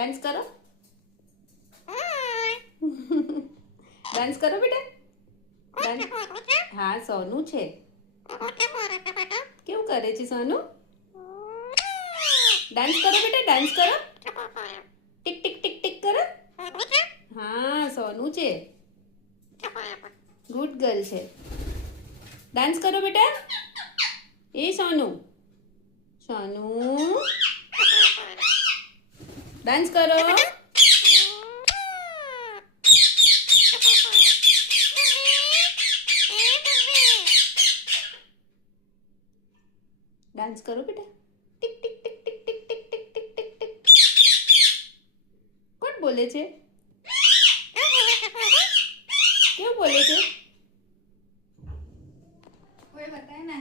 dance करो dance करो बेटा डांस हाँ सोनू छे केवुं करे छे सोनू डांस करो बेटा डांस करो टिक टिक टिक टिक करो हाँ सोनू छे गुड गर्ल छे डांस करो बेटा ए सोनू सोनू डांस करो डांस करो बेटा टिक टिक टिक टिक टिक टिक टिक टिक टिक टिक कोण बोले छे क्यों बोले छे कोई बताए ना